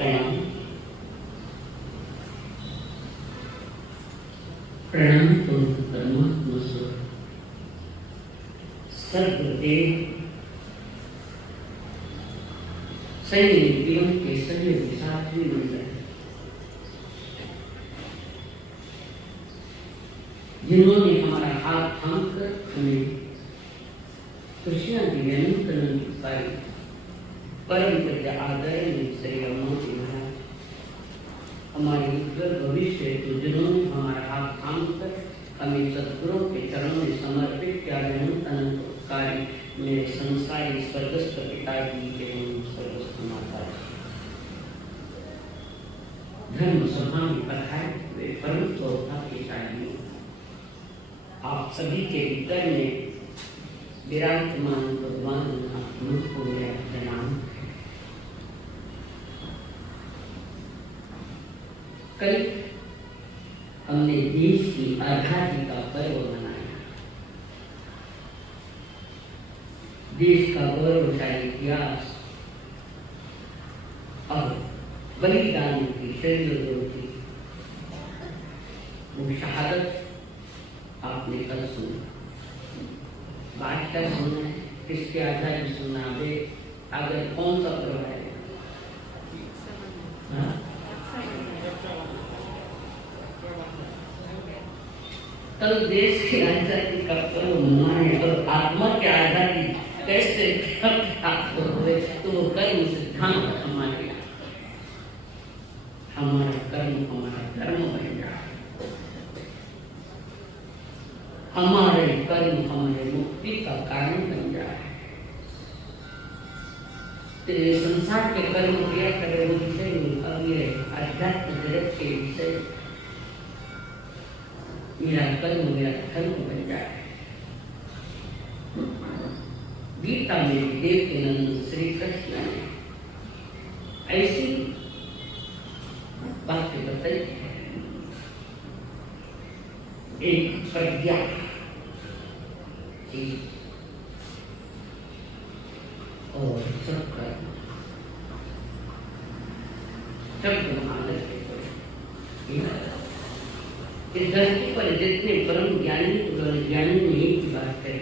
प्रणाम प्रणाम तो परमात्मा सर्वदेव सैनिकों के सभी साथी मंडल जिन्होंने हमारा हाथ थाम कर हमें खुशियां दी अनुकरण पाई परम पूज्य आदरणीय श्री अम्मोजी महाराज हमारे उज्जवल भविष्य हेतु जिन्होंने हमारा हाथ थाम कर हमें सद्गुरुओं के चरणों में समर्पित किया अनंतकारी मेरे संसारी स्वर्गस्थ पिताजी एवं स्वर्गस्थ माता धर्म सभा में पधारे हुए परम सौभाग्यशाली आप सभी के भीतर में विराजमान भगवान को मेरा प्रणाम। कल हमने देश की आजादी का पर्व मनाया। देश का गौरवशाली इतिहास और बलिदान की शहीदों की वो शहादत आपने कल सुना। बात क्या सुनना है, किसके आधार पर सुनना है, अगर कौन सा पर्व है? कल देश की आजादी का पर्व मनाए और आत्मा के आजादी कैसे प्राप्त हुए तो वो कर्म सिद्धांत हमारे हमारा कर्म हमारा धर्म बन जाए। हमारे कर्म हमारे मुक्ति का कारण बन जाए। तेरे संसार के कर्म किया करे वो विषय अब ये अध्यात्म जगत के विषय मेरा कर्म मेरा धर्म बन जाए। गीता में देवकीनंद श्री कृष्ण ने ऐसी बात बताई है। एक प्रज्ञा और इस धरती पर जितने परम ज्ञानी ज्ञानी ने एक बात कही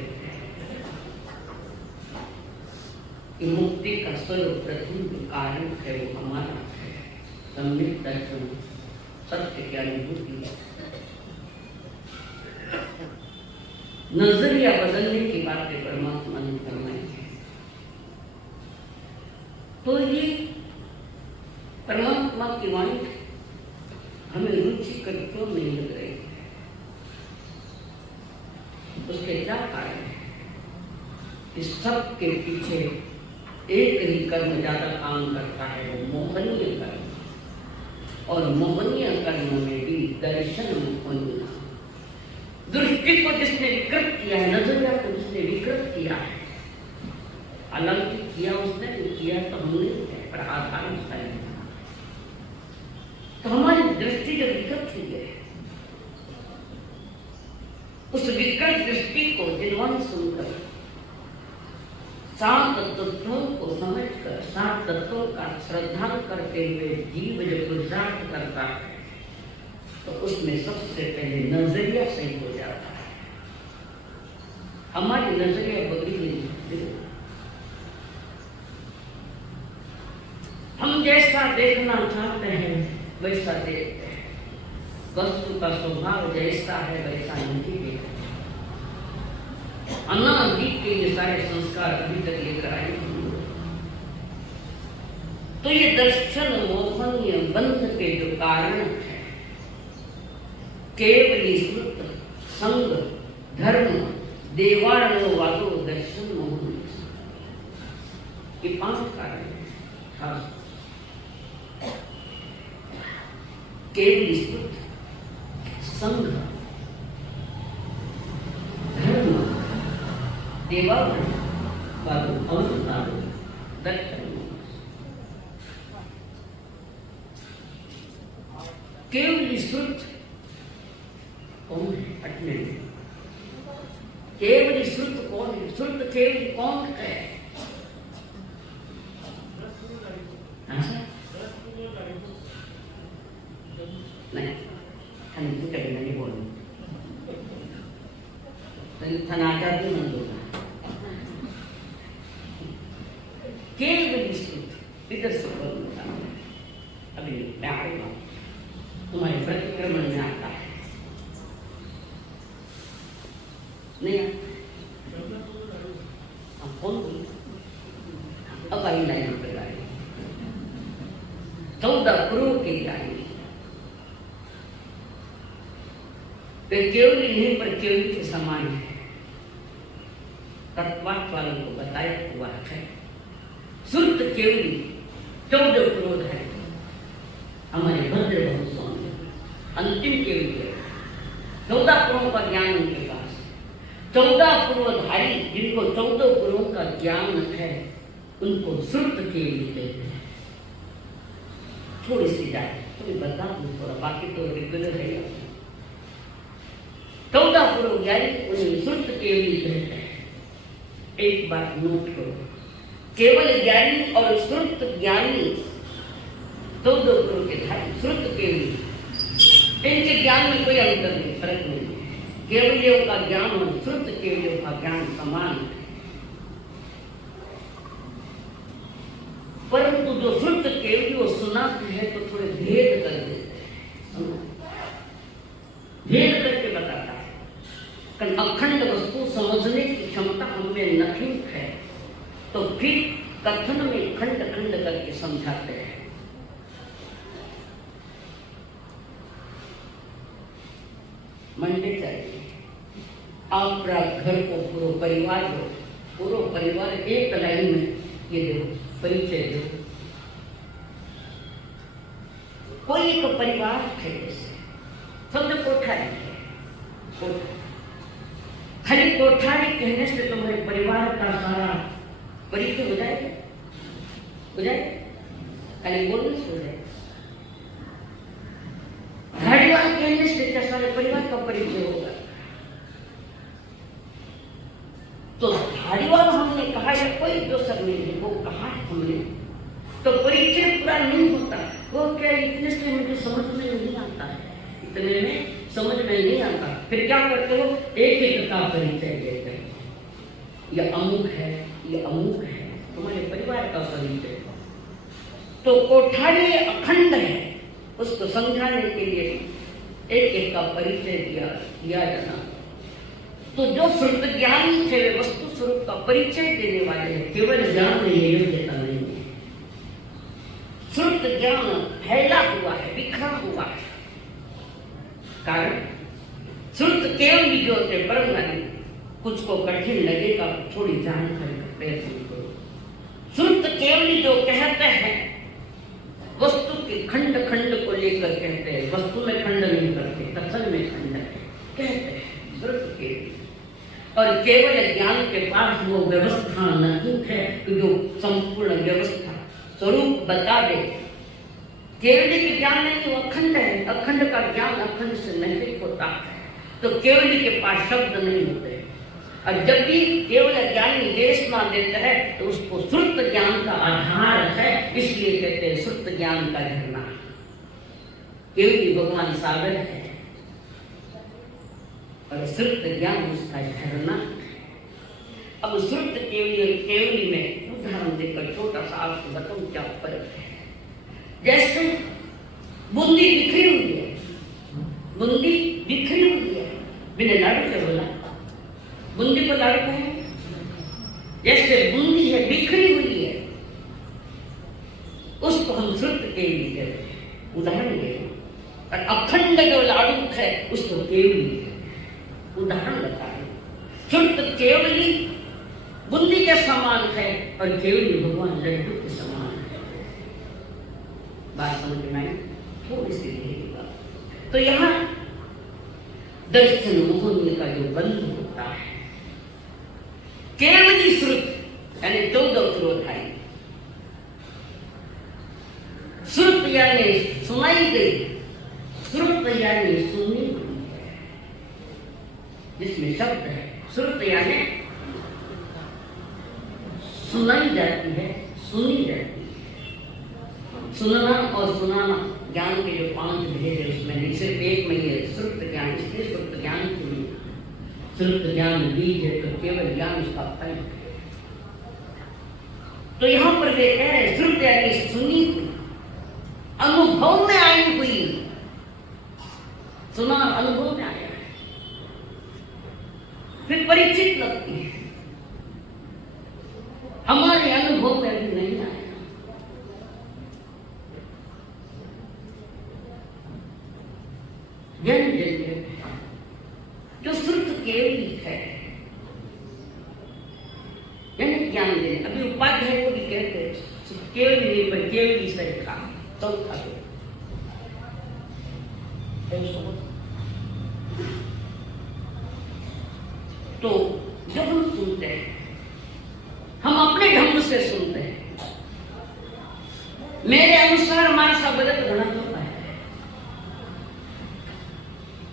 कि मुक्ति का स्वरूप प्रथम कारण है वो हमारा है सम्यक दर्शन सत्य की अनुभूति है। नजरिया बदलने की बातें परमात्मा ने फरमाई है। तो ये परमात्मा की वाणी हमें रुचि कर क्यों नहीं लग रही है? उसके क्या कारण है? इस सब के पीछे एक ही कर्म ज्यादा काम करता है, वो मोहनीय कर्म। और मोहनीय कर्म में भी दर्शन मोहनीय दृष्टि को जिसने विकृत किया है, नजरिया को जिसने विकृत किया है, अलंकित किया उसने नहीं किया तो हमने पर आधार उसका नहीं। तो हमारी दृष्टि जब विकृत हुई है, उस विकृत दृष्टि को जिन्होंने सुनकर सात तत्वों को समझकर सात तत्वों का श्रद्धा करते हुए जीव जब पुरुषार्थ करता है तो उसमें सबसे पहले नजरिया सही हो जाता है। हमारी नजरिया बदली नहीं। हम जैसा देखना चाहते हैं वैसा देखते हैं। वस्तु का स्वभाव जैसा है वैसा नहीं देखते। अनादि के ये सारे संस्कार अभी तक लेकर आए। तो ये दर्शन मोहनीय बंध के जो कारण है, केवली श्रुत संग धर्म देवारणो वादो दर्शन मोहन, ये 5 कारण है। केवली श्रुत संग धर्म देवावरण वादो अमृतादो दर्शन। केवली श्रुत कौन है? अटने केवली श्रुत कौन है? श्रुत केवली कौन है? नहीं थाने तो कभी नहीं बोलूं थाना आजाद भी मन होगा केवल श्रुत इधर से बोलूंगा अभी मैं आऊंगा तुम्हारे प्रतिक्रमण में आता है नहीं कौन अब आई लाइन पर गाड़ी 14 करोड़ की गाड़ी वे केवली नहीं पर केवली के समान है तत्वार्थ वालों को बताया हुआ है शुद्ध केवली 14 करोड़ है हमारे भद्र बहु अंतिम केवली है 14 करोड़ का ज्ञान उनके पास 14 पूर्वधारी जिनको 14 करोड़ का ज्ञान है उनको श्रुत केवली कहते हैं थोड़ी सी जाए तो बता दूं थोड़ा बाकी तो रेगुलर है 14 करोड़ ज्ञानी उन्हें श्रुत केवली कहते हैं एक बात नोट करो केवल ज्ञानी और श्रुत ज्ञानी 14 करोड़ के धारी श्रुत केवली इनके ज्ञान में कोई अंतर नहीं फर्क नहीं केवलियों का ज्ञान और श्रुत केवलियों का ज्ञान समान है परंतु जो श्रुत केवली वो सुनाते हैं तो थोड़े भेद कर देते हैं भेद करके बताता है कि अखंड वस्तु समझने की क्षमता हमें नहीं है तो फिर कथन में खंड खंड करके समझाते हैं मंडे चाहिए आपका घर को पूरा परिवार एक लाइन में ये दो परिचय दो कोई एक परिवार है समझो कोठारी है खाली कोठारी कहने से तुम्हारे परिवार का सारा परिचय हो जाएगा खाली बोलने से हो जाएगा धारीवाल कहने से क्या सारे परिवार का परिचय होगा तो धारीवाल हमने कहा या कोई दोसर नहीं है वो कहा है हमने तो परिचय पूरा नहीं होता वो क्या इतने से मुझे समझ में नहीं आता है इतने में समझ में नहीं आता फिर क्या करते हो एक एक का परिचय देते हैं ये अमुक है तुम्हारे परिवार का परिचय तो कोठारी अखंड है उसको समझाने के लिए एक एक का परिचय दिया जाना तो जो श्रुत ज्ञानी थे वे वस्तु स्वरूप का परिचय देने वाले हैं केवल ज्ञान में ये योग्यता नहीं है श्रुत ज्ञान फैला हुआ है बिखरा हुआ है कारण श्रुत केवल जो होते परम ज्ञानी कुछ को कठिन लगेगा थोड़ी जानकारी का प्रयत्न करो श्रुत केवल जो कहते हैं वस्तु के खंड खंड को लेकर कहते हैं वस्तु में खंड नहीं करते कथन में खंड कहते हैं श्रुत केवल और केवल ज्ञान के पास वो व्यवस्था नहीं है कि जो संपूर्ण व्यवस्था स्वरूप बता दे केवल के ज्ञान में तो अखंड है अखंड का ज्ञान अखंड से नहीं होता है तो केवल के पास शब्द नहीं होते और जब भी केवल ज्ञानी देशना देता है तो उसको श्रुत ज्ञान का आधार है इसलिए कहते हैं श्रुत ज्ञान का झरना केवल भगवान सागर है और श्रुत ज्ञान उसका झरना अब श्रुत केवली में उदाहरण देकर छोटा सा आपको बताऊं क्या फर्क है जैसे बूंदी बिखरी हुई है बिना लाड़ू के बोला बूंदी को लाड़ू है जैसे बूंदी है बिखरी हुई है उसको हम श्रुत केवली कहते हैं उदाहरण दे और अखंड जो लाड़ू है उसको केवली उदाहरण बता रहे शुद्ध केवली बूंदी के समान है और केवली भगवान लड्डू के समान है बात समझ में आई थोड़ी सी रहेगा तो यहाँ दर्शन मोहन का जो बंध होता है केवली श्रुत यानी 14 करोड़ है श्रुत यानी सुनाई गई श्रुत यानी सुनी जिसमें शब्द है श्रुत यानी सुनाई जाती है सुनी जाती है सुनना और सुनाना ज्ञान के जो 5 भेद है उसमें नहीं सिर्फ एक में ही है श्रुत ज्ञान, इसलिए श्रुत ज्ञान सुनिए। श्रुत ज्ञान बीज है तो केवल ज्ञान उसका फल है। तो यहाँ पर वे कह रहे श्रुत यानी सुनी हुई, अनुभव में आई हुई। सुना अनुभव में आया है, फिर परिचित लगती है, हमारे अनुभव में अभी नहीं आया। जन जन जो श्रुत केवली है, यानी ज्ञान देने। अभी उपाध्याय को भी कहते हैं केवल नहीं पर केवली सही का चौथा तो जब हम सुनते हैं, हम अपने ढंग से सुनते हैं। मेरे अनुसार हमारा सब गलत गणना होता है।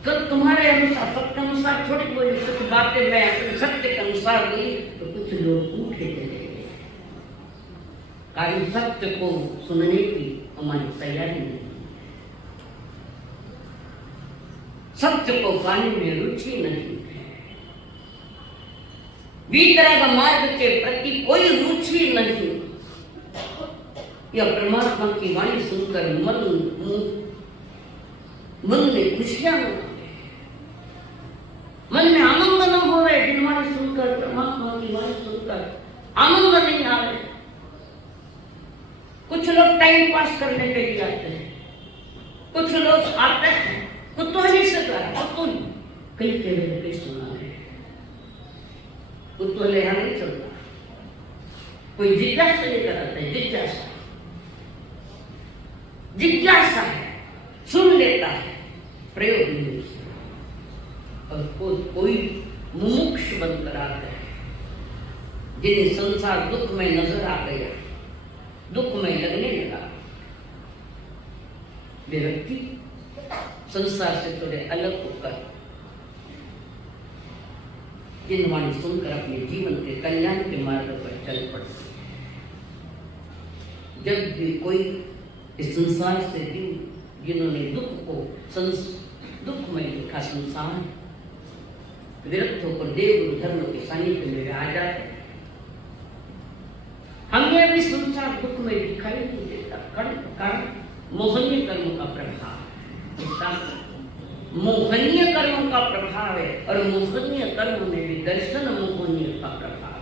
कल तुम्हारे अनुसार, सत्य अनुसार थोड़ी कोई कुछ बातें मैं अपने सत्य के अनुसार गई तो कुछ लोग उठे चले गए, कारण सत्य को सुनने की हमारी तैयारी नहीं, सत्य को पाने में रुचि नहीं है, वितराग मार्ग के प्रति कोई रुचि नहीं। यह परमात्मा की वाणी सुनकर मन में खुशियां, मन में आनंद न हो रहे। दिन वाणी सुनकर, परमात्मा की वाणी सुनकर आनंद नहीं आ रहे। कुछ लोग टाइम पास करने के लिए आते हैं, कुछ लोग आते हैं कुतूहली से कुतूहल कई केवल कई सुना है, कुतूहल यहाँ नहीं चलता। कोई जिज्ञासा लेकर आता है, जिज्ञासा है, सुन लेता है, प्रयोग नहीं। और कोई मुमुक्ष बनकर आता है, जिन्हें संसार दुख में नजर आ गया, दुख में लगने लगा। वे व्यक्ति संसार से थोड़े अलग होकर जिन वाणी सुनकर अपने जीवन के कल्याण के मार्ग पर चल पड़ते हैं। जब भी कोई इस संसार से जिन्होंने दुख को दुख में लिखा संसार, विरक्त होकर देव धर्म के सानिध्य में आ जाते। हमें अभी संसार दुख में दिखाई नहीं देता, कारण मोहनीय कर्म का प्रभाव, मोहनीय कर्म का प्रभाव है। और मोहनीय कर्म में भी दर्शन मोहनीय का प्रभाव,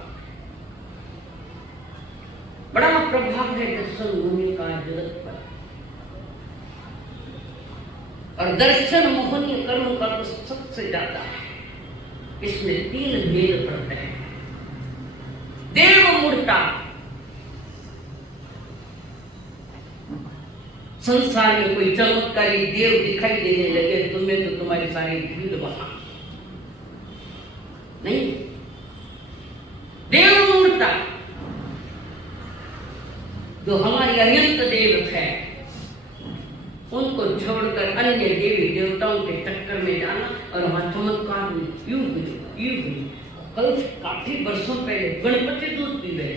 बड़ा प्रभाव है दर्शन मोहनीय का जगत पर। और दर्शन मोहनीय कर्म का तो सबसे ज्यादा है। इसमें 3 भेद पड़ते हैं। देव मूर्ता, संसार में कोई चमत्कारी देव दिखाई देने लगे तुम्हें तो तुम्हारी सारी भीड़ वहां नहीं। देव मूर्ता जो हमारी अनंत देव है, उनको छोड़कर अन्य देवी देवताओं के चक्कर में जाना और वहां चमत्कार में यूं हुई। कल काफी वर्षों पहले गणपति दूध पी गए,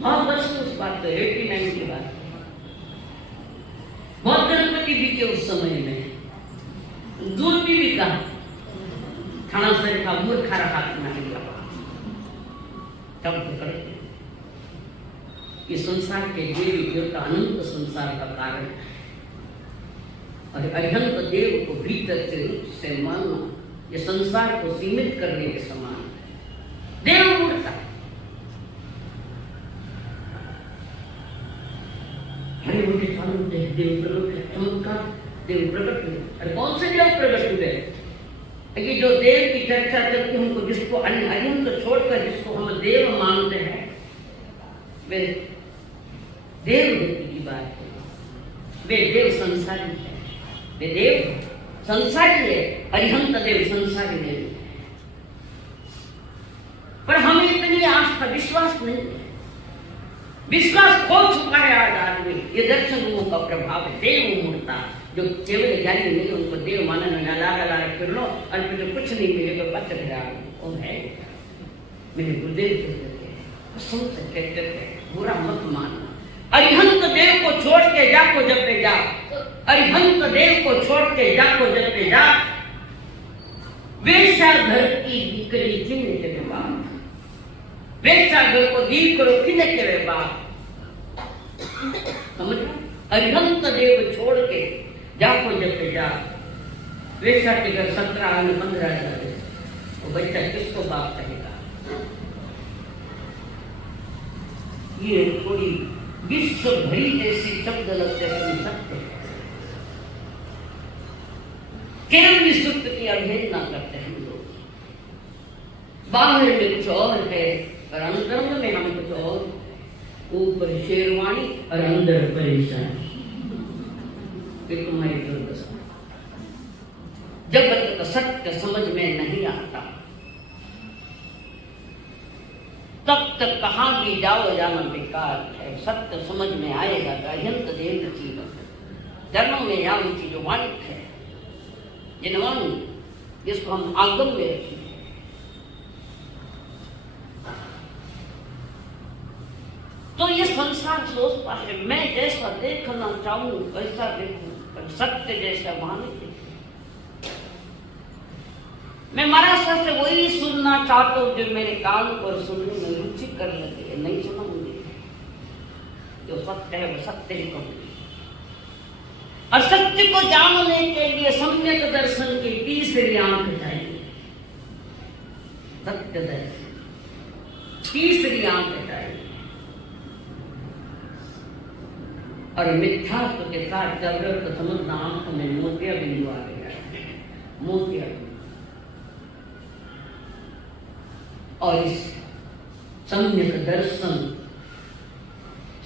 बहुत वर्ष उस बात 89 की बात, बहुत गणपति भी के उस समय में दूध भी बिका, खाना सर का मूर्खा रहा नहीं लगा। तब करते ये संसार के देवी देवता अनंत संसार का कारण है। और अनंत देव को भीतर के रूप से मानना ये संसार को सीमित करने के समान है। देव मूर्ता हरे उनके सामने देव प्रकट है, चमत्कार देव प्रकट हुए। अरे कौन से देव प्रकट हुए? ये जो देव की चर्चा करके हमको, जिसको अनंत छोड़कर जिसको हम देव मानते हैं, वे देव व्यक्ति की बात है। वे देव संसारी है, वे देव संसारी है, अरिहंत देव संसारी देव। पर हमें इतनी आस्था विश्वास नहीं है, विश्वास खो चुका है आज आदमी। ये दर्शन गुणों का प्रभाव है। देव मूर्ता जो केवल ज्ञानी नहीं, उनको देव मानना लगा फिर लो और फिर कुछ नहीं मिलेगा पत्र वो है। मेरे गुरुदेव कहते हैं बुरा मत मानना, अरिहंत देव को छोड़ के जाको जपे जा, अरिहंत देव को छोड़ के जाको जपे जा, वेश्या घर की दीकरी किने के बाप, वेश्या घर को दीकरो किने के बाप, समझ? अरिहंत देव छोड़ के जाको जपे जा, वेश्या के घर 17 और 15 जाए, वो बच्चा किसको बाप कहेगा? ये थोड़ी विश्व भरी जैसी शब्द लगते सुन सकते हैं, केवल सूत्र की अवहेलना करते हैं लोग। बाहर में कुछ और है और अंदर में हम कुछ और, ऊपर शेरवानी और अंदर परेशानी। ये तुम्हारी दुर्दशा। जब तक सत्य समझ में नहीं आता तब तक कहां भी जाओ जाना बेकार है। सत्य समझ में आएगा तो अत्यंत देव चीज धर्म में या उनकी जो मालिक है जिनवानी, जिसको हम आगम में रखें, तो ये संसार सोचता है मैं जैसा देखना चाहूं वैसा देखूं, पर सत्य जैसा वहां नहीं देखूं। मैं महाराष्ट्र से वही सुनना चाहता हूं जो मेरे कान पर सुनने में रुचि कर लगे, नहीं सुनूंगी। जो सत्य है वो सत्य ही कहूंगी। और सत्य को जानने के लिए सम्यक दर्शन की तीसरी आंख चाहिए। सत्य दर्शन तीसरी आंख चाहिए। और मिथ्यात्व के साथ जागृत समझना आंख में मोतिया बिंदु आ गया, मोतिया। और इस सम्यक दर्शन,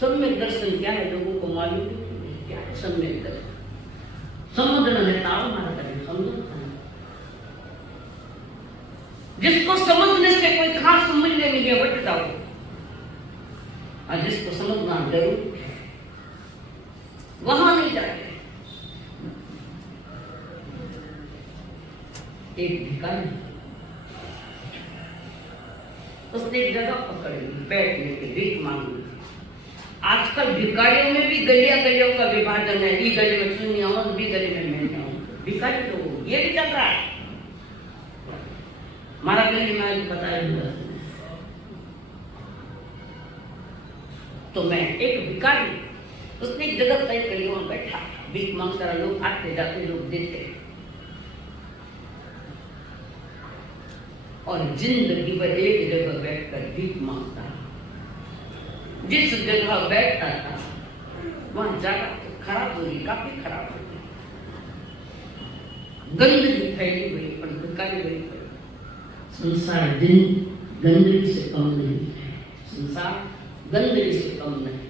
सम्यक दर्शन क्या है लोगों को मालूम नहीं क्या है सम्यक दर्शन। समुद्र में ताव मार करें समझना है, जिसको समझने से कोई खास मूल्य नहीं है बट जाओ, और जिसको समझना जरूर है वहां नहीं जाते। एक भिखारी उसने एक जगह पकड़ी बैठने के भीख मांगने। आजकल भिखारियों में भी गलिया गलियों का विभाजन है, ई गली में सुनी आऊं, बी गली में मैं जाऊं। भिखारी तो ये भी चल रहा है। हमारा गली में आज बताया हुआ तो मैं एक भिखारी, उसने एक जगह तय करी, वहां बैठा भीख मांगता, लोग आते जाते लोग देते, और जिंदगी भर एक जगह बैठकर भीख मांगता। जिस जगह बैठता था वहां जगह खराब हो गई, काफी खराब हो गई, गंदगी फैली हुई और भिखारी हुई। संसार दिन गंदगी से कम नहीं है, संसार गंदगी से कम नहीं।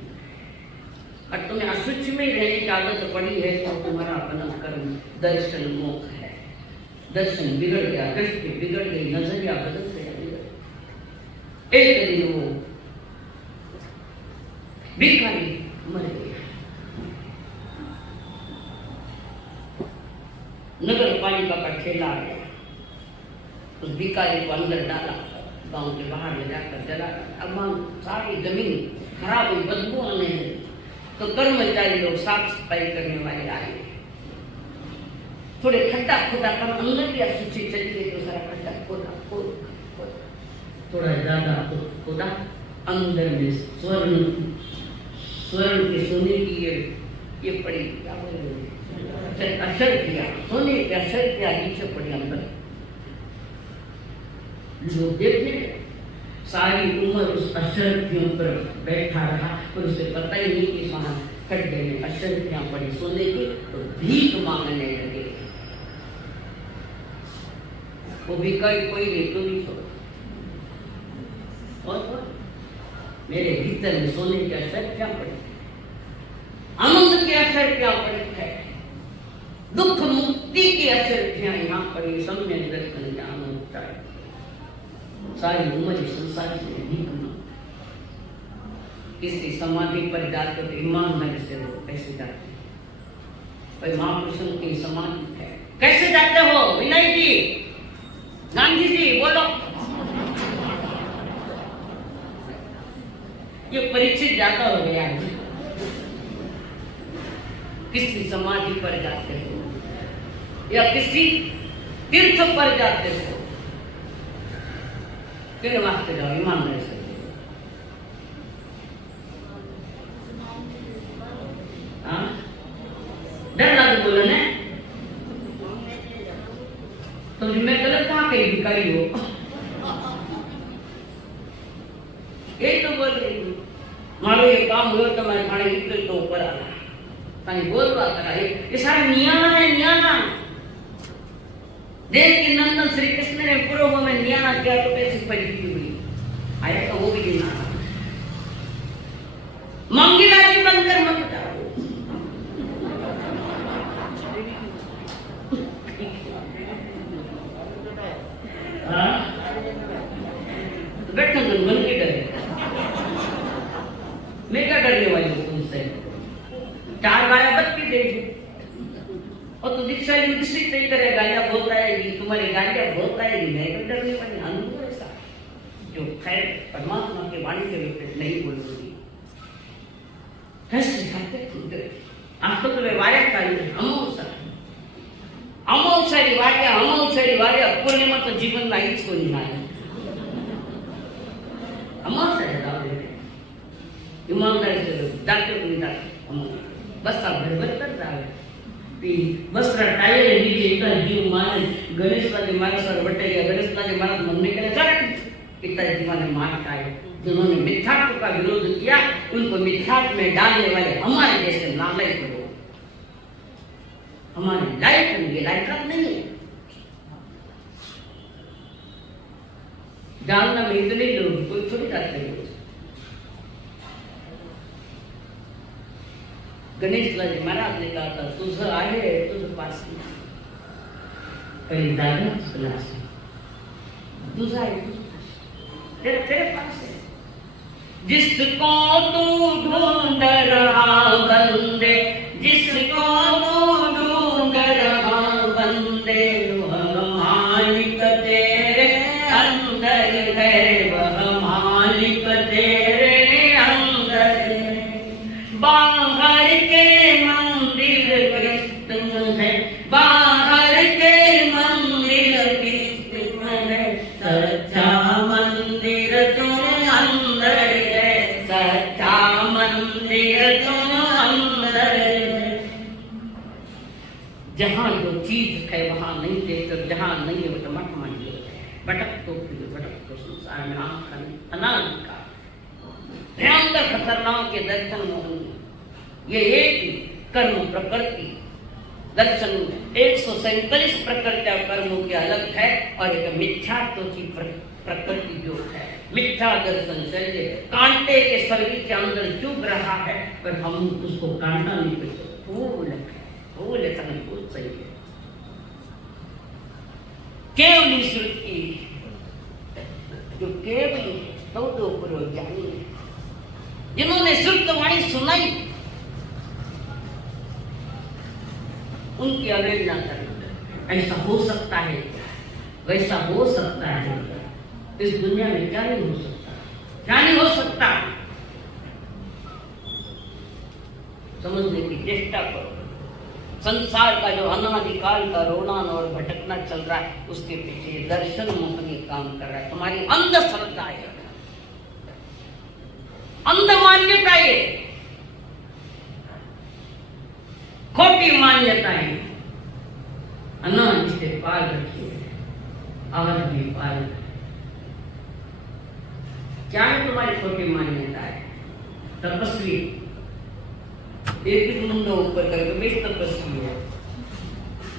और तुम्हें असुच में रहने की आदत पड़ी है तो तुम्हारा अपना कर्म दर्शन मोक्ष है। दर्शन बिगड़ गया, दृष्टि बिगड़ गई, नजरिया बदल गया, बिगड़। एक दिन वो भिखारी मर गया। नगर पालिका का ठेला आ गया, उस भिखारी को अंदर डाला, गांव के बाहर ले जाकर जला। अब सारी जमीन खराब हुई, बदबू आने लगी, तो कर्मचारी लोग साफ सफाई करने वाले आए, थोड़े खड्डा खोदा कर अंदर भी सूची चली गई, तो सारा खड्डा खोदा, थोड़ा ज्यादा खोदा, अंदर में स्वर्ण के सोने की ये पड़ी, क्या बोले, अक्षर किया, सोने के अक्षर किया नीचे पड़ी अंदर। लोग देखे, सारी उम्र उस अक्षर के ऊपर बैठा रहा और उसे पता ही नहीं कि वहां खड्डे में अक्षर क्या पड़ी सोने की, तो भीख मांगने लगे। वो भिखारी कोई नहीं, तो नहीं छोड़, और मेरे भीतर में सोने के अक्षर क्या पड़े, आनंद के अक्षर क्या पड़े है, दुख मुक्ति के अक्षर क्या यहाँ पड़े, सम्यक दर्शन जाना चाहिए। सारी उम्र संसार से भीख मांग, किसी समाधि पर जाते तो ईमानदारी से लोग कैसे जाते हैं, भाई महापुरुषों की समाधि है, कैसे जाते हो विनय जी, गांधी जी बोलो। ये परीक्षित जाता हो गया, किसी समाधि पर जाते हो या किसी तीर्थ पर जाते हो, किन वास्ते जाओ? ईमानदारी से डर लग बोला ना तो मैं गलत कहाँ कही भिखारी हो? यही तो बोल रही हूँ, मारो ये काम हुआ तो मैं थाने निकल तो ऊपर आना ताकि बोलवा करा ये सारा नियाना है। नियाना देख कि नंदन श्री कृष्ण ने पूर्व में नियाना किया तो कैसी परिस्थिति हुई, आया तो वो भी दिन आना। मंगी राजी बनकर मत जाओ। बैठो मन के डरे, मैं क्या डरने वाली हूँ तुमसे? 4 गालियां बत्ती देगी और तू दीक्षा ली किसी तय करे गालियां बोलता है, तुम्हारी गालियां बोलता है, मैं भी डरने वाली। अनुभव ऐसा जो खैर परमात्मा के वाणी के विपरीत नहीं बोलूंगी। आपको तो वार्या चालू है, अमावस्यारी वार्या पूर्णिमा तो जीवन में आई को नहीं आया। अमावस्या दाव देते ईमानदारी से डाक्टर को नहीं डाक्टर बस आप भर कर जावे वस्त्र टायर नीचे इतना जीव माने गणेश का जो मारा सर बटे गया, गणेश का जो मारा मन में करे जरा इतना जीवन ने मार खाए। जिन्होंने मिथ्यात्व का विरोध किया उनको मिथ्यात्व में डालने वाले हमारे जैसे नालायक लोग, हमारे लायक नहीं है। डालना में इतने लोग कोई थोड़ी जाते हैं। गणेश लाल महाराज ने कहा था तुझ आहे तुझ पास पहले दादा क्लास तुझ आहे तेरे पास है। जिसको तू ढूंढ रहा बंदे, जिसको तू ढूंढ रहा बंदे, वह मालिक तेरे अंदर है, वह मालिक तेरे अंदर है। बाहर के मंदिर कृष्ण है, बाहर के मंदिर कृष्ण है, सच्चा मंदिर तुम अंदर है, सच्चा मंदिर तुम अंदर है। जहाँ जो चीज है वहाँ नहीं देखकर, जहाँ नहीं है वो मठ मान लो, भटक तो संसार में अनादिका भयंकर खतरनाक के दर्शन होंगे। ये एक कर्म प्रकृति दर्शन 147 प्रकृति कर्मों के अलग है और एक मिथ्यात्व की प्रकृति जो है मिथ्या दर्शन चलिए कांटे के शरीर के अंदर चुभ रहा है पर हम उसको काटना नहीं कर सकते। फूल सही है केवली श्रुति जो केवली तो पुरो ज्ञानी है, जिन्होंने शुद्ध वाणी सुनाई उनकी अवहेलना करें। ऐसा हो सकता है, वैसा हो सकता है, इस दुनिया में क्या नहीं हो सकता, क्या नहीं हो सकता, समझने की चेष्टा करो। संसार का जो अनादिकाल का रोना और भटकना चल रहा है उसके पीछे दर्शन मोहन ये काम कर रहा है। तुम्हारी अंध श्रद्धा है, अंध मान्यता है, खोटी मान्यता है। अनाज से पाल रखी है, आज भी पाल। क्या है तुम्हारी खोटी मान्यता है? तपस्वी एक मुंडो ऊपर करके बेश तपस्वी है।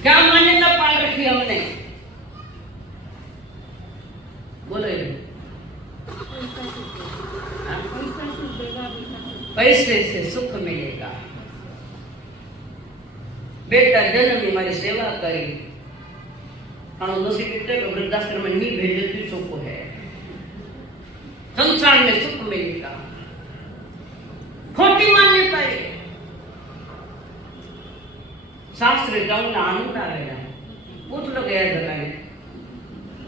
क्या मान्यता पाल रखी हमने? बोलो पैसे से सुख मिलेगा, बेटा जन्म हमारी सेवा करी तो वृद्धाश्रम में नहीं भेजे तो सुख है, संसार में सुख मिलेगा। खोटी मान्यता है। शास्त्र जाऊंगा आनंद आ गया, पूछ लो गया जगह,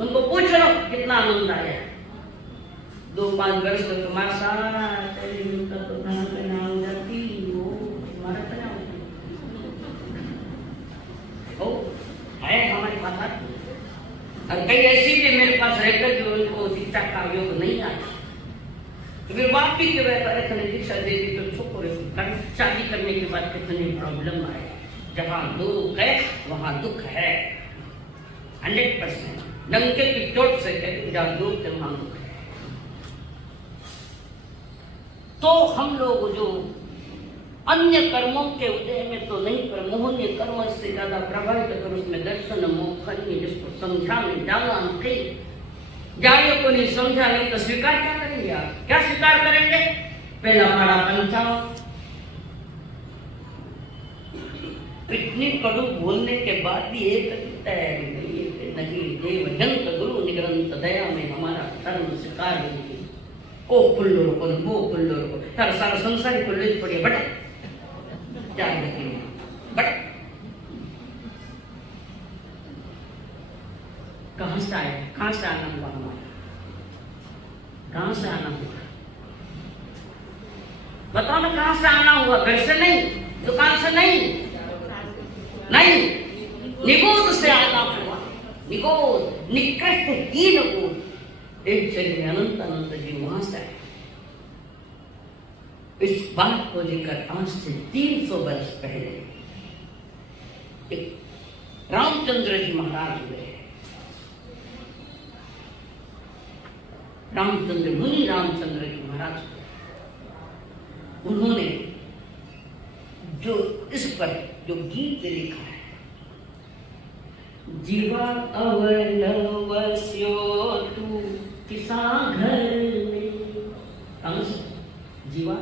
उनको पूछ लो कितना आनंद आया। 2-5 वर्ष तो तुम्हारा सारा तो नाम जाती वो तुम्हारा कई ऐसी भी मेरे पास रहकर जो उनको दीक्षा का योग नहीं आता, तो फिर बाप भी के वह दीक्षा दे दी तो छोकरे शादी करने के बाद कितनी प्रॉब्लम आए। जहाँ दुख है वहाँ दुख है 100%। डंके की चोट से कहते जहाँ दुख है वहाँ दुख है। तो हम लोग जो अन्य कर्मों के उदय में तो नहीं, पर मोहनीय कर्म से ज्यादा प्रभावित कर उसमें दर्शन मोखनीय, जिसको समझा नहीं डाला हम कहीं जाने को नहीं समझा नहीं तो स्वीकार क्या करेंगे आप? क्या स्वीकार करेंगे? पहला पाड़ा पंचांग। इतनी कड़ू बोलने के बाद भी एक तैयारी नहीं है, नहीं देव जंत गुरु निगरंत दया में हमारा धर्म स्वीकार नहीं। ओ पुल्लोर को वो पुल्लोर को तार सारा संसार को ले पड़े बट क्या बट कहां से आया? कहां से आना हुआ हमारा? कहां से आना हुआ? बताओ ना, कहां से आना हुआ? घर से नहीं, दुकान से नहीं, नहीं, निगोद से आना हुआ। निगोद निकृष्ट ही निगोद एक जगह अनंत अनंत जी वहां से आए। इस बात को लेकर आज से 300 वर्ष पहले एक रामचंद्र जी महाराज हुए। रामचंद्र मुनि रामचंद्र जी महाराज, उन्होंने जो इस पर जो गीत लिखा है, जीवा अवलवस्यो तू किसा घर में, कहां से जीवा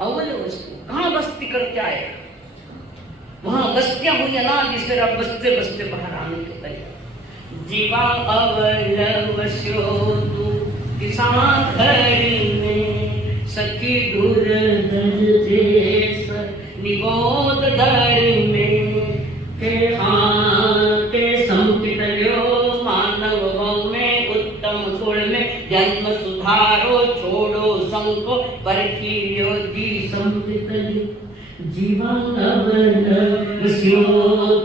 अवलवस्यो, कहां बस्ती करके आए? वहां बस्तियां हुई अनाज, इस तरह बसते बसते बाहर आने के तैयार। जीवा अवलवस्यो तू किसा घर में, सखी दूर देश निगोद दर में, के संकितयो मानव में उत्तम गुण में, जन्म सुधारो छोड़ो संको परखियो जी संकितयो, जीवन अवलवस्यो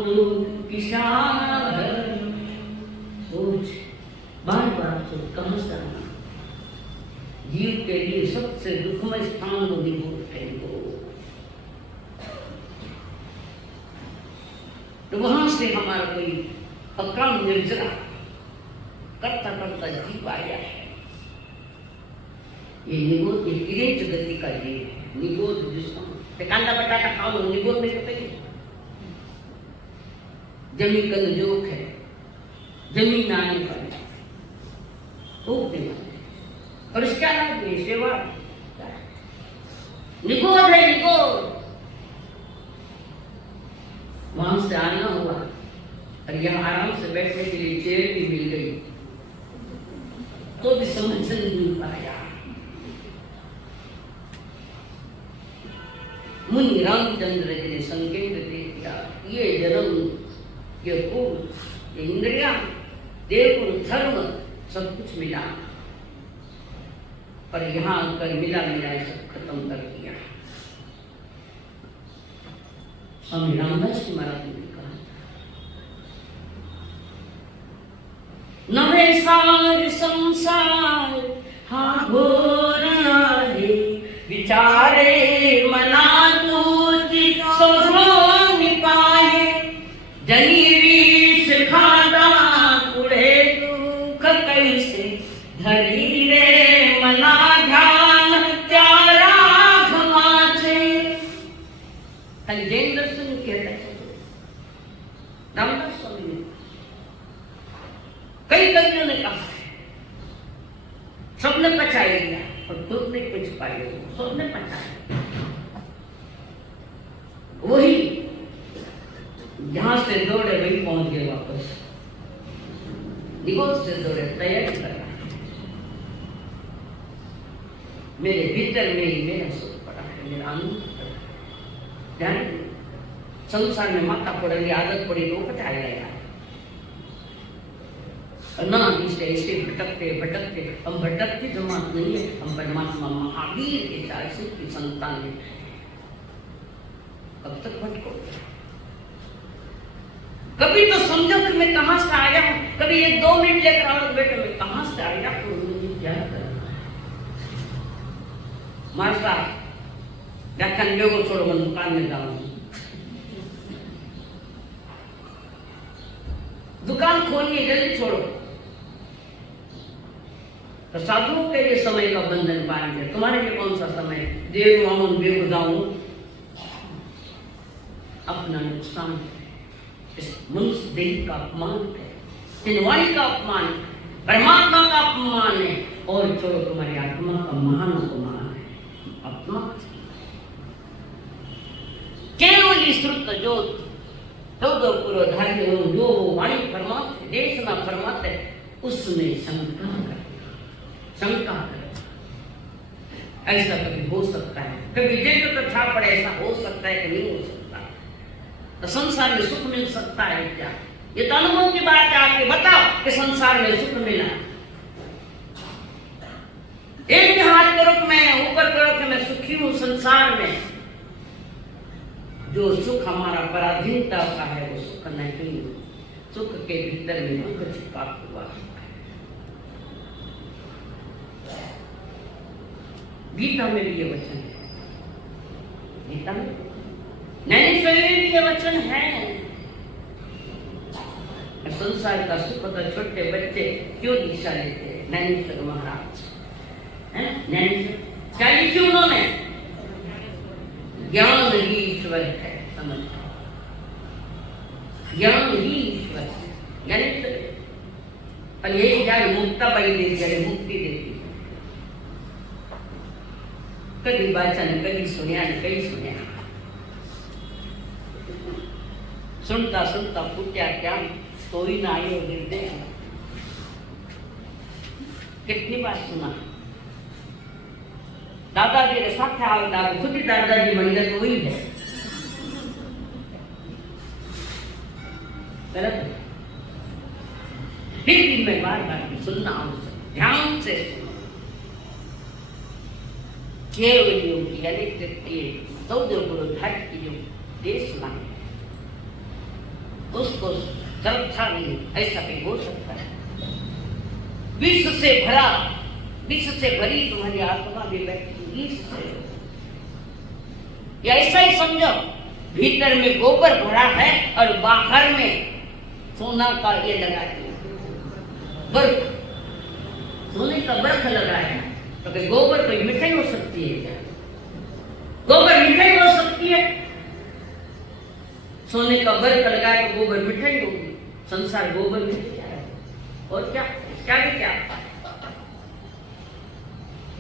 तू किसा घर। सोच, बार बार सोच, कहां से आना? जीव के लिए सबसे दुखमय स्थान वो निगोद है। तो वहां से हमारा कोई अक्रम निर्जरा करता करता जीव आया है। ये निगोद ये किरेच गति का जीव है। निगोद जिसको कांदा बटाटा खाओ निगोद नहीं करते। जमीन का जोक है, जमीन आने पर और इसका लाभ है सेवा। निगोद है निगोद। वहां से आना हुआ और यहाँ आराम से बैठने के लिए चेयर भी मिल गई, तो भी समझ नहीं पाया। मुनि रामचंद्र जी ने संकेत दे दिया, ये जन्म, ये भूत, ये इंद्रिया, देव धर्म सब कुछ मिला, पर यहाँ आकर मिला मिला सब खत्म कर दिया। स्वामी रामदास जी महाराज ने कहा, नवे सार संसार हाँ घोर आए, विचारे मना तूजी सोझो निपाए, जनी रीस खादा कुड़े दुख कैसे, धरी रे मना ध्यान त्यारा घमाचे। खाली जैन दर्शन कहता है रामदास स्वामी ने, कई कवियों ने कहा है, सबने पचा लिया और खुद नहीं कुछ पाए, सबने पचा वही जहां से दौड़े वही पहुंच गए वापस। निगोद से दौड़े तैयारी करना, मेरे भीतर में ही मेरा सुख पड़ा है, मेरा आनंद पड़ा है। ध्यान संसार में माता पड़ेगी, आदत पड़ी तो पचा लेगा ना। इससे ऐसे भटकते भटकते, हम भटकती जमात नहीं है, हम परमात्मा महावीर के चार्ज की संतान है। कब तक भटको? कभी तो समझो कि मैं कहां से आया हूं, कभी ये 2 मिनट लेकर आओ बेटे मैं कहां से आया हूं, मुझे क्या करना है। मास्टर व्याख्यान को छोड़ो, मैं दुकान में जाऊंगी, दुकान खोलनी जल्दी छोड़ो। तो साधुओं के लिए समय का बंधन पाएंगे, तुम्हारे लिए कौन सा समय? देव मामून बेगुदाऊं अपना नुकसान है, इस मनुष्य देह का अपमान है, वाणी का अपमान है, परमात्मा का अपमान है, और छोड़ो तुम्हारी आत्मा का महान अपमान है। आत्मा केवल श्रुत जो पुरोधार्य जो वाणी फरमाते देशना फरमाते उसमें शंका कर। ऐसा कभी हो सकता है, कभी देखो तो छा पड़े, ऐसा हो सकता है कि नहीं हो सकता। तो संसार में सुख मिल सकता है क्या? ये तो अनुभव की बात है, आपके बताओ कि संसार में सुख मिला। एक भी हाथ करो कि मैं ऊपर करो कि मैं सुखी हूं संसार में। जो सुख हमारा पराधीनता का है वो सुख नहीं, सुख के भीतर में दुख छिपा हुआ है। गीता में भी ये वचन है, गीता में नैनिश्वर में भी ये वचन है। संसार का सुख तो छोटे बच्चे क्यों दीक्षा लेते हैं? नैनिश्वर महाराज नैनिश्वर क्या लिखी उन्होंने? ज्ञान ही ईश्वर है, समझ, ज्ञान ही ईश्वर है। यानी पर यही ज्ञान मुक्ता बड़ी देती है, मुक्ति देती है। कभी वाचन कभी सुनिया कई सुनिया, सुनता सुनता फूटा क्या तो ही ना आयो गिरते। कितनी बार सुना दादाजी के साथ दादा खुद ही दादाजी बन गए तो वही है गलत है। फिर भी मैं बार बार सुनना ध्यान से सुना। केवल योगी यानी पुरोधार्य की जो देशना है उसको श्रद्धा नहीं, ऐसा भी हो सकता है। विश्व से भरा, विश्व से भरी तुम्हारी आत्मा भी बैठी या ऐसा ही समझो, भीतर में गोबर भरा है और बाहर में सोना का ये लगा है, बर्फ, सोने का बर्फ लगा है। तो कि गोबर कोई मिठाई हो सकती है क्या? गोबर मिठाई हो सकती है? सोने का बर्फ लगा है तो गोबर मिठाई होगी। संसार गोबर मिठाई है और क्या क्या भी क्या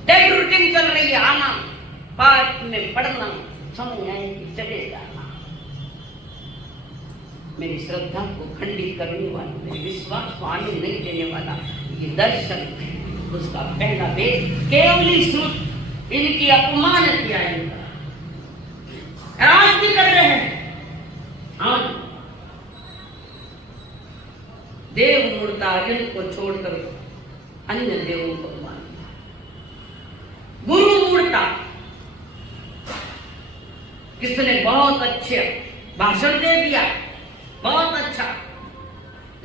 डेड रूटीन चल रही है, आना पार्क में पढ़ना, समय आए कि चले जाना। मेरी श्रद्धा को खंडित करने वाला, मेरे विश्वास को आने नहीं देने वाला ये दर्शन है, उसका पहला वेद केवली श्रुत इनकी अपमान किया इनका, आज भी कर रहे हैं। आज देव मूर्ता इनको छोड़कर अन्य देवों को मानना, गुरु मूर्ता किसने बहुत अच्छे भाषण दे दिया, बहुत अच्छा,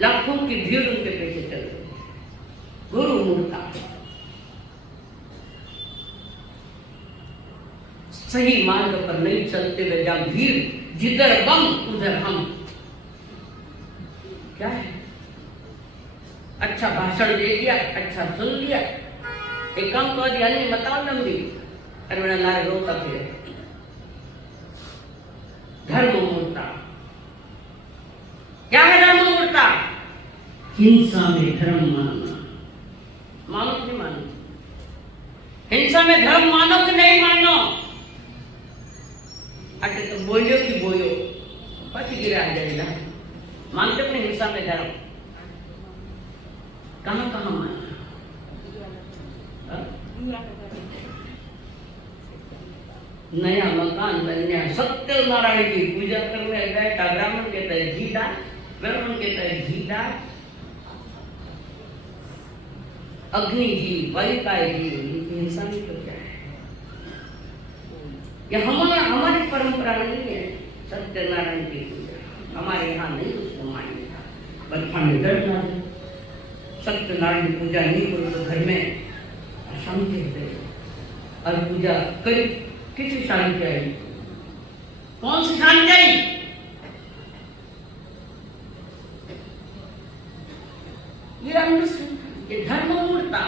लाखों की भीड़ उनके पीछे चल रही। गुरु मूर्ता सही मार्ग पर नहीं चलते हुए, जहां भीड़ जिधर बम उधर हम, क्या है? अच्छा भाषण दे दिया, अच्छा सुन लिया, एक काम तो अन्य बताओ लंबी, अरे मेरा नारे रोता फिर धर्म मूर्ता। क्या है धर्म मूर्ता? हिंसा में धर्म मानना। मानो कि नहीं मानो? हिंसा में धर्म मानो कि नहीं मानो? अरे तो बोलो कि बोलो, पति गिरा जाएगा। मानते अपने हिंसा में धर्म? कहां कहां माना? नया मकान बनने, सत्यनारायण की पूजा करने गए, ब्राह्मण कहता है घी डाल, ब्राह्मण कहता है घी डाल, अग्नि घी, वायुका घी, हिंसा नहीं तो क्या है? यह हमारी परंपरा नहीं है सत्यनारायण की पूजा। हमारे यहाँ नहीं उसको मान्यता, बरखा में डर ना दे, सत्यनारायण की पूजा नहीं करो तो घर में अशांति होते, और पूजा करी किसी शांति आई, कौन सी शांति आई? ये धर्म मूर्ता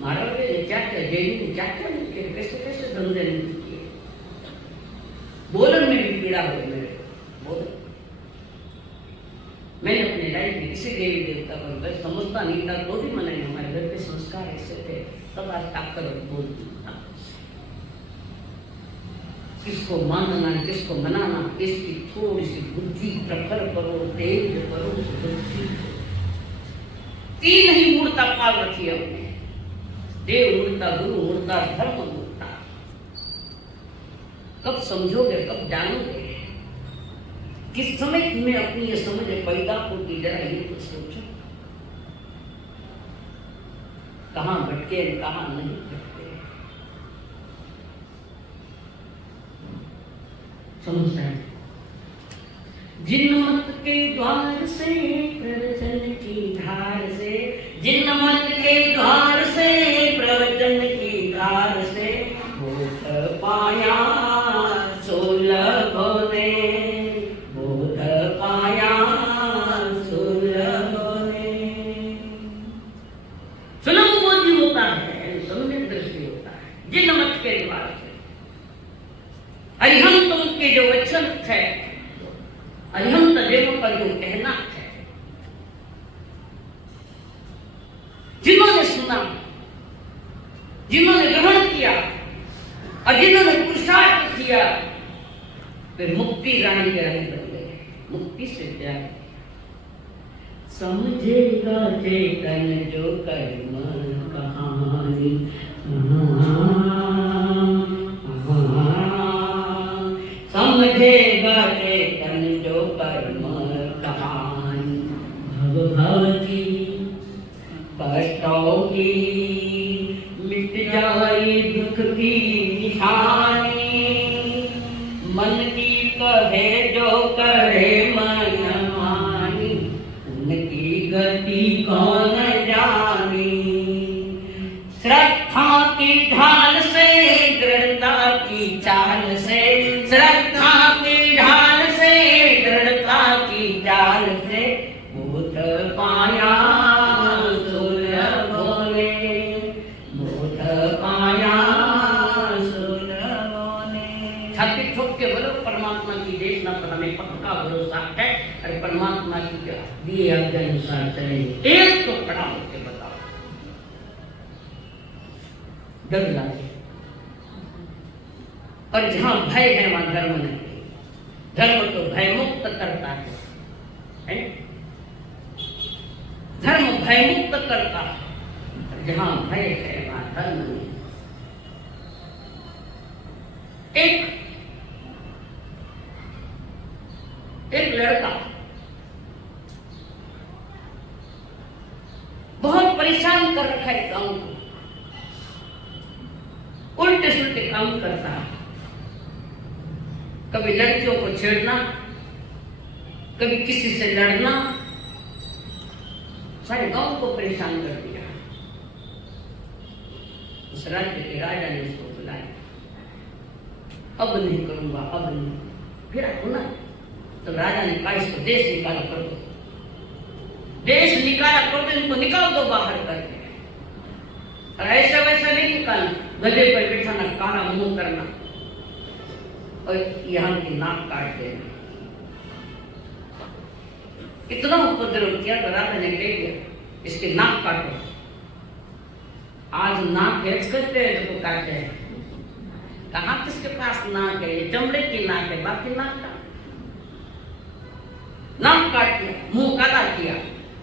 महाराज ने क्या क्या, जैन ने क्या क्या नहीं किया, कैसे कैसे धंधे नहीं किए। बोलन में भी पीड़ा हो मेरे बोलन। मैंने अपने लाइफ में किसी देवी देवता पर मैं समझता नहीं था, तो भी मैंने हमारे घर के संस्कार ऐसे थे, तब आज ताकत बोलती था। किसको मानना किसको मनाना, इसकी थोड़ी सी बुद्धि प्रखर करो, तेज करो, बुद्धि। तीन ही मूर्ता पाल रखी है हमने, देव मूर्ता, गुरु मूर्ता, धर्म मूर्ता। कब समझोगे, कब जानोगे, किस समय तुम्हें अपनी ये समझ पैदा होती, जरा ये तो सोचो। कहां भटके कहां नहीं भटके, समझ रहे हैं? जिन मत के द्वार से प्रवचन की धार से, जिन मत के द्वार से प्रवचन की धार से, बोध पाया सुलभ ने, बोध पाया सुलभ ने। सुलभ बोधि होता है, सम्यक दृष्टि होता है जिन मत के द्वार से। अरिहंत के जो वचन है, अरिहंत देवों का जो कहना है, जिन्होंने सुना, जिन्होंने ग्रहण किया और जिन्होंने पुरुषार्थ किया, फिर मुक्ति रानी के रानी बन गए, मुक्ति से प्यार। समझेगा चेतन जो कर्म कहानी, समझेगा चेतन जो कर्म कहानी, भव भव की कष्टों की मिट जाए दुख की निशानी, मन की कहे जो करे मन मानी, उनकी गति कौन जानी। श्रद्धा की ढाल से, दृढ़ता की चाल से, श्रद्धा की ढाल से, दृढ़ता की चाल से, बोध पाया परमात्मा की देशना पर हमें पक्का भरोसा है, और परमात्मा की दिए आज्ञा अनुसार चलेंगे। एक तो खड़ा होकर बताओ, डर लगे, और जहां भय है वहां धर्म नहीं। धर्म तो भय मुक्त करता है? धर्म भय मुक्त करता है, जहां भय है वहां धर्म नहीं। एक लड़का बहुत परेशान कर रखा है गांव को, उल्टे सुल्टे काम करता है, कभी लड़कियों को छेड़ना, कभी किसी से लड़ना, सारे गांव को परेशान कर दिया। उस राज्य के राजा ने उसको बुलाया, अब नहीं करूंगा, अब नहीं। फिर ना तो राजा ने कहा इसको देश निकाला कर दो, देश निकाला कर दो, इनको निकाल दो बाहर करके। और ऐसा वैसा नहीं निकालना, गधे पर बिठाना, काना मुंह करना और यहाँ की नाक काट देना। इतना उपद्रव किया तो राजा ने कह दिया इसके नाक काटो। आज नाक हेच करते हैं तो काटते हैं, कहाँ किसके पास नाक है? ये चमड़े की नाक है, बाकी नाक का नाक काट दिया, मुंह काला किया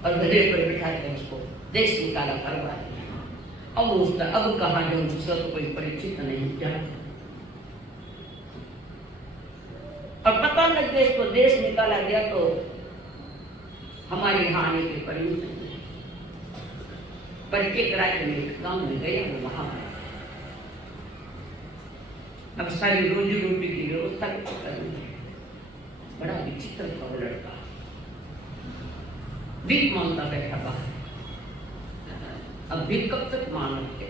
और गधे पर बिठा कर उसको देश निकाला, करवा दिया। अब उसका अब कहा जो दूसरा तो कोई परिचित नहीं क्या, और पता लग गया इसको देश निकाला गया तो हमारे यहाँ आने की परमिशन नहीं। पर एक राज्य में गांव में गए, वहां अब सारी रोजी रोटी की व्यवस्था करनी है, बड़ा भीख मांगता बैठा बाहर। अब भीख कब तक मांगते,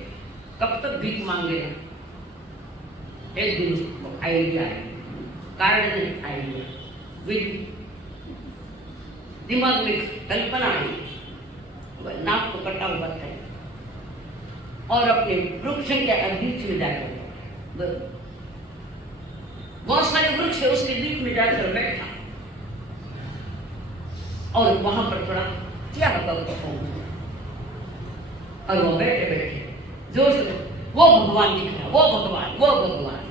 कब तक भीख मांगेगा? एक दिन उसको आइडिया है, कारण नहीं आइडिया, दिमाग में कल्पना आई, नाक को कटा हुआ था और अपने वृक्ष के बीच में जाकर, बहुत सारे वृक्ष है उसके बीच में जाकर बैठा और वहां पर थोड़ा क्या और वो बैठे बैठे जोर से वो भगवान दिख रहा, वो भगवान, वो भगवान।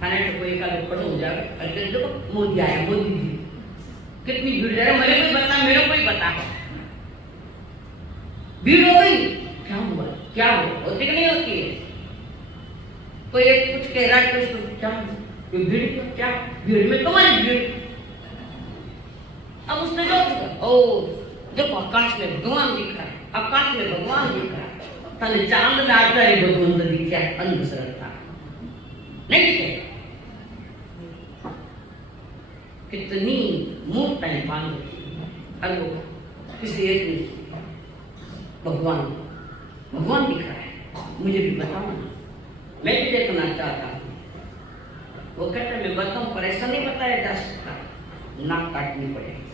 खाने को कोई का पड़ो हो जाए, अरे देखो मोदी आया, मोदी जी कितनी भीड़ जा रहा है, मेरे को बता, मेरे को ही बता, भीड़ हो गई, क्या हुआ, क्या हुआ, होती कि नहीं होती है? कोई एक कुछ कह रहा है तो क्या ये भीड़, क्या भीड़ में तुम्हारी भीड़। अब उसने जो ओ देखो आकाश में भगवान दिख रहा है, आकाश में भगवान दिख रहा है, तने चांद में आचार्य भगवंत दिखा, अंधश्रद्धा नहीं दिखे। कितनी मूर्ताएं बांध और वो किसी एक भगवान भगवान दिख रहा है, मुझे भी बताओ ना, मैं भी देखना चाहता हूँ। वो कहता है मैं बताऊं पर ऐसा नहीं बताया जा सकता, नाक काटनी पड़ेगी,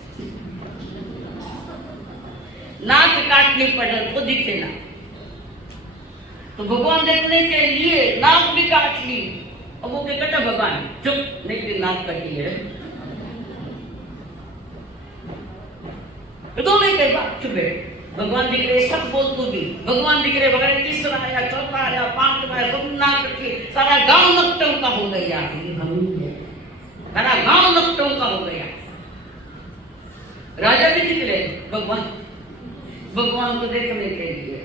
नाक काटनी पड़े तो दिखे ना। तो भगवान देखने के लिए नाक भी काट ली, अब वो क्या कहता भगवान चुप, नहीं नाक कटी है, तो नहीं कह बात चुप है। भगवान दिख रहे सब बोल तू भी, भगवान दिख रहे बगैर तीसरा आया, चौथा आया, पांचवा आया, सब नाक कटी, सारा गांव नक्टों का हो गया, सारा गांव नक्टों का हो गया। राजा भी निकले भगवान को देखने के लिए।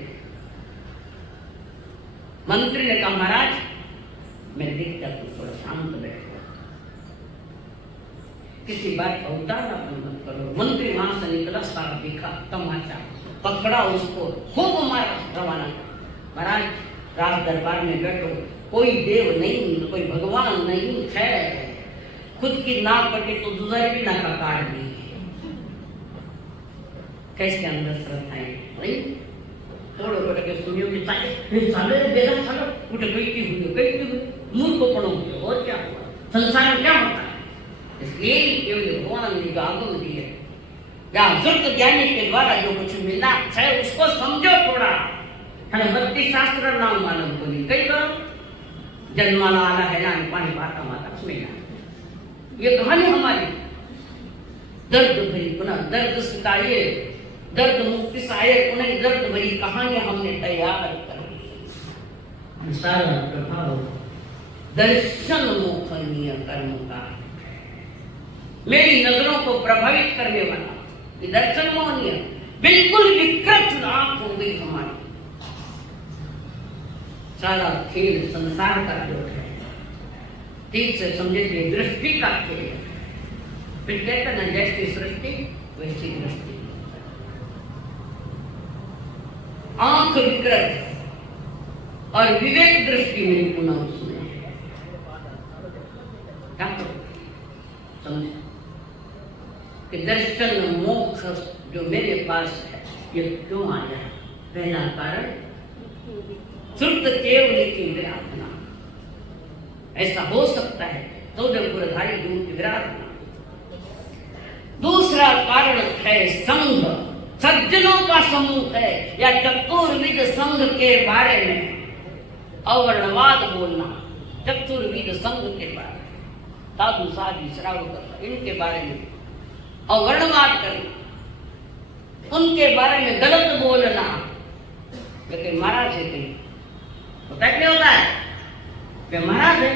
मंत्री ने कहा महाराज मैं देखता हूं, थोड़ा शांत बैठो, किसी बात का उतारना मत करो। मंत्री वहां से निकला, सारा देखा तमाशा, पकड़ा उसको, खूब मारा, रवाना। महाराज राज दरबार में बैठो, कोई देव नहीं, कोई भगवान नहीं है, खुद की नाक कटी तो दूसरे भी नाक काट दी, कैसे अंदर श्रद्धाएं नहीं? थोड़े थोड़े के सुनियो कि साले बेगा सालो उठ गई हुई मूर्ख को पढ़ो और क्या हुआ, संसार में क्या होता है? इसलिए केवल भगवान ने जो आगम दी है, या शुद्ध ज्ञानी के द्वारा जो कुछ मिला है उसको समझो थोड़ा। है भक्ति शास्त्र नाम मालूम बोली कई करो जन्माला आला है ना पानी पाता माता सुना, ये कहानी हमारी दर्द भरी पुनः दर्द सिताए, दर्द मुक्ति साये पुनः दर्द भरी कहानी हमने तैयार कर। सारा प्रभाव दर्शन मोखनीय कर्म का, मेरी नजरों को प्रभावित करने वाला ये दर्शन मोहनीय, बिल्कुल विकृत आंख हो गई हमारी। सारा खेल संसार का जो है, ठीक से समझे थे, दृष्टि का खेल है। फिर कहते ना जैसी सृष्टि वैसी दृष्टि, आंख विकृत और विवेक दृष्टि में पुनः उसमें समझे कि दर्शन मोक्ष जो मेरे पास है ये क्यों आया? पहला कारण शुद्ध केवल की विराधना, ऐसा हो सकता है तो जब गुरधारी गुरु की विराधना। दूसरा कारण है संघ, सज्जनों का समूह है, या चतुर्विध संघ के बारे में अवर्णवाद बोलना, चतुर्विध संघ के बारे में, साधु साधु श्रावक इनके बारे में अवर्णवाद करना, उनके बारे में गलत बोलना। लेकिन महाराज है कहीं होता है, क्या होता है? वे महाराज है,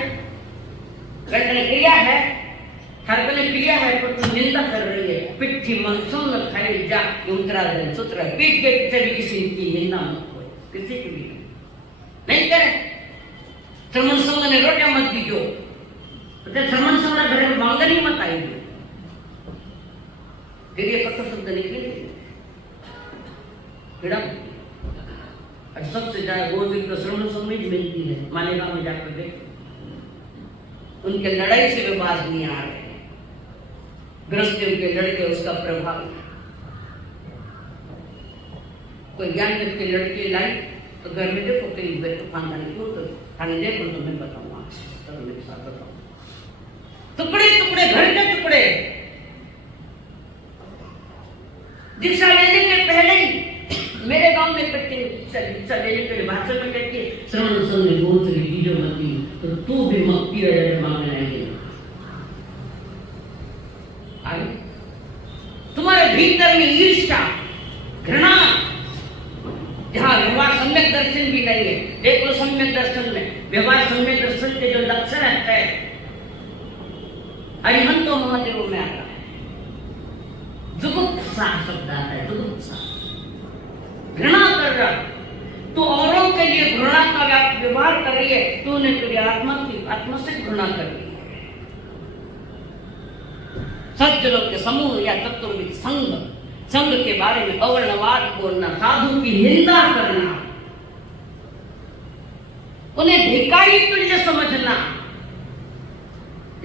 कहते क्रिया है, हर ने क्रिया है पर तुम निंदा कर रही है, पिट्ठी मनसुन खाई जा उत्तराधन सूत्र, पीठ के पीछे भी किसी की निंदा मत हो, किसी की भी नहीं करे। श्रमण संघ ने रोटियां मत दीजो, श्रमण संघ घर में मांगन ही मत आई, फिर ये कठोर शब्द निकले सबसे ज्यादा गोविंद तो श्रमण संघ में मिलती है, मालेगांव में जाकर देख, उनके लड़ाई से वे बाज नहीं आ रहे, गृहस्थी के लड़के उसका प्रभाव कोई ज्ञान की लड़की लाई तो घर में देखो कहीं तूफान का नहीं तो थाने देखो तो मैं बताऊंगा तो मेरे साथ बताऊँ टुकड़े टुकड़े घर के टुकड़े दीक्षा लेने के पहले ही मेरे गांव में कट्टी दीक्षा लेने के लिए भाषण में कहती है श्रवण सुन में बहुत सी चीजों मती तो तू भी मक्की रहे मांगने आएगी आए तुम्हारे भीतर में ईर्ष्या घृणा जहाँ व्यवहार सम्यक दर्शन भी नहीं है देख लो सम्यक दर्शन में व्यवहार सम्यक दर्शन के जो लक्षण है अरिहंतो महादेव में आता है जुगुप्सा शब्द आता है जुगुप्सा घृणा कर रहा तो औरों के लिए घृणा का व्यवहार कर रही है तो उन्हें तेरी आत्मा से घृणा कर रही है सज्जनों के समूह या तत्व संघ के बारे में अवर्णवाद बोलना साधु की निंदा करना उन्हें भिखारी तुल्य समझना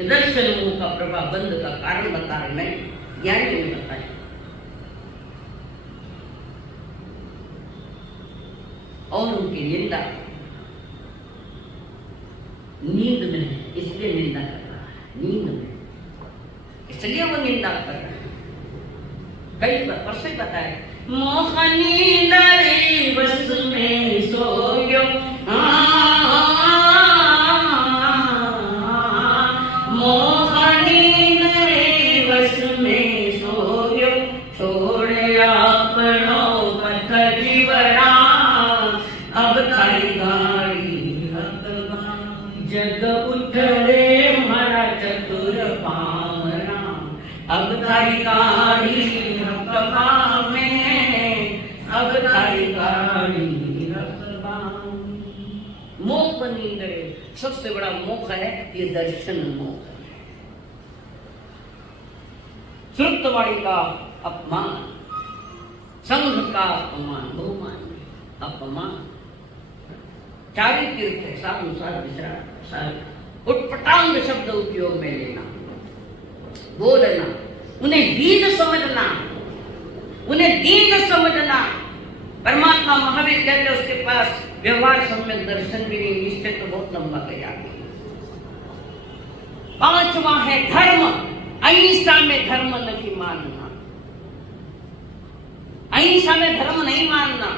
दर्शन मुंह का प्रभाव बंद का कारण बता रहे मैं ज्ञानी ने बताया और उनकी निंदा नींद में इसलिए निंदा कर रहा है नींद में इसलिए वो निंदा कर रहा है कई बार परसों बताया मोह नींद रे बस में सोयो अब थारी गाड़ी रखबा में अब थारी गाड़ी रखबा मोह नींद सबसे बड़ा मोह है ये दर्शन मोह है श्रुतवाणी का अपमान संघ का अपमान बहुमान अपमान चारी तीर्थ है साधु साध विश्राम उटपटांग शब्द उपयोग में लेना बोलना उन्हें दीन समझना उन्हें दीन समझना परमात्मा महावीर कहते उसके पास व्यवहार सम्यक दर्शन भी नहीं निश्चय तो बहुत लंबा गया पांचवा है धर्म अहिंसा में धर्म नहीं मानना अहिंसा में धर्म नहीं मानना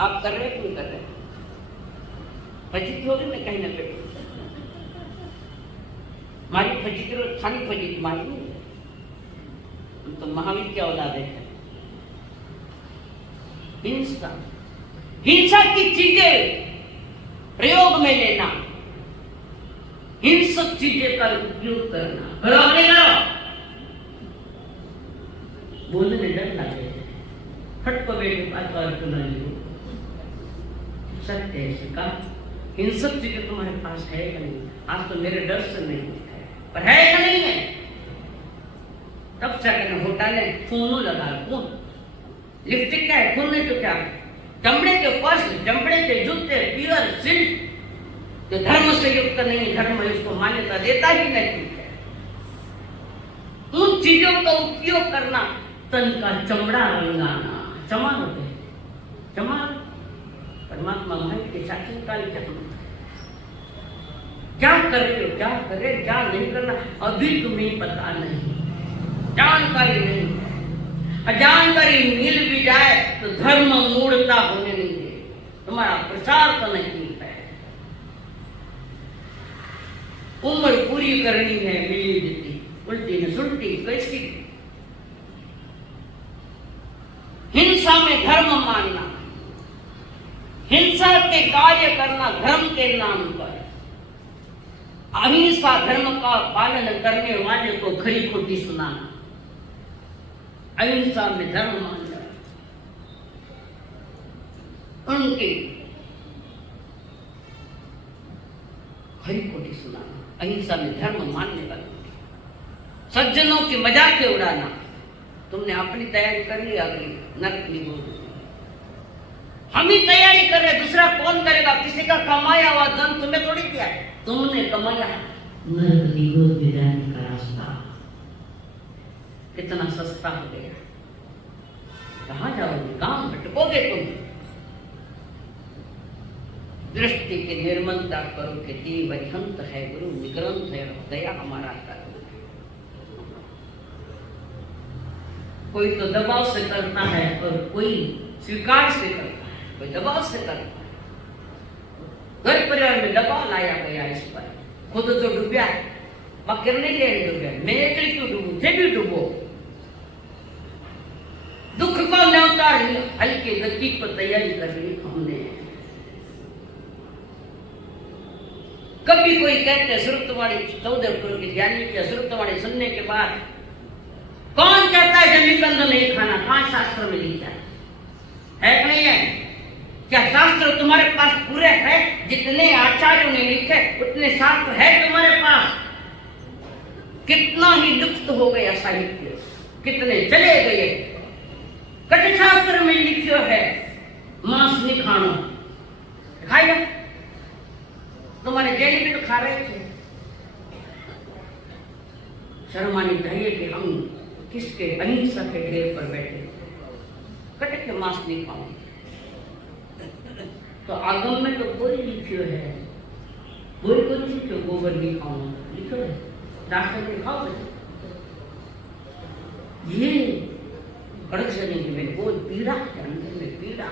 आप कर रहे क्यों कर रहे फजीत होगी मैं कहीं ना कहीं हमारी फजीत खाली फजीत मालूम हम तो महावीर की औलाद है हिंसा हिंसा की चीजें प्रयोग में लेना हिंसक चीजें का उपयोग करना प्रयोग नहीं करो बोलने में डर लगे फट को बेटे पास और चुना लो सत्य है का हिंसक चीजें तुम्हारे पास है कि नहीं आज तो मेरे डर से नहीं है पर है कि नहीं है तब सेकंड घोटाले फोनों लगा कौन लिपस्टिक क्या है खून नहीं तो क्या चमड़े के पर्स चमड़े के जूते प्योर सिल्क जो धर्म से युक्त नहीं धर्म इसको मान्यता देता ही नहीं है उन चीजों का उपयोग करना तन का चमड़ा रंगाना चमा होते चमा परमात्मा महत्व के साक्षी काली चक्र क्या कर रहे हो क्या कर रहे क्या नहीं करना अभी तुम्हें पता नहीं जानकारी नहीं अजानकारी मिल भी जाए तो धर्म मूढ़ता होने नहीं दे तुम्हारा प्रचार तो नहीं है उम्र पूरी करनी है मिली जुली उल्टी न सुलटी कैसी हिंसा में धर्म मानना हिंसा के कार्य करना धर्म के नाम पर अहिंसा धर्म का पालन करने वाले को खरी खोटी सुनाना अहिंसा में धर्म मानना उनके खरी खोटी सुनाना अहिंसा में धर्म मानने वाले सज्जनों की मजाक उड़ाना तुमने अपनी तैयारी कर ली अगली नरक निगोद हम ही तैयारी कर रहे दूसरा कौन करेगा किसी का कमाया हुआ धन तुम्हें थोड़ी दिया तुमने कमाया नरक निगोद में जाने का रास्ता कितना सस्ता हो गया कहाँ जाओगे, कहाँ भटकोगे तुम? दृष्टि की निर्मलता करो कि देव अरिहंत है, गुरु निग्रंथ है, दया हमारा करो। कोई तो दबाव से करता है और कोई स्वीकार से करता है, कोई दबाव से करता है। घर परिवार में दबाव लाया गया इस पर, खुद तो डूबा, मकर नहीं गए डूबे, मैं एकली क्यों डूबू, थे भी डूबो। दुख को न्योता हल्के गति को तैयारी करनी हमने। कभी कोई कहते सुरतवाड़ी चौधरपुर की ज्ञानी की सुरतवाड़ी सुनने के बाद कौन कहता है जमीकंद नहीं खाना? कहाँ शास्त्र में लिखा है कि नहीं है? क्या शास्त्र तुम्हारे पास पूरे है? जितने आचार्यों ने लिखे उतने शास्त्र है तुम्हारे पास? कितना ही लुप्त हो गया साहित्य, कितने चले गए। कट शास्त्र में लिखियो है मांस नहीं खाना, खाएगा? तुम्हारे जैन भी तो खा रहे थे। शर्म आनी चाहिए कि हम किसके अहिंसा के ढेर पर बैठे, कटे के मांस नहीं खाओगे। तो आगम में तो कोई लिखियो है, कोई को लिखियो गोबर नहीं खाओ, लिखो है रास्ते में खाओगे। ये अड़चने में कोई पीड़ा है, अंदर में पीड़ा।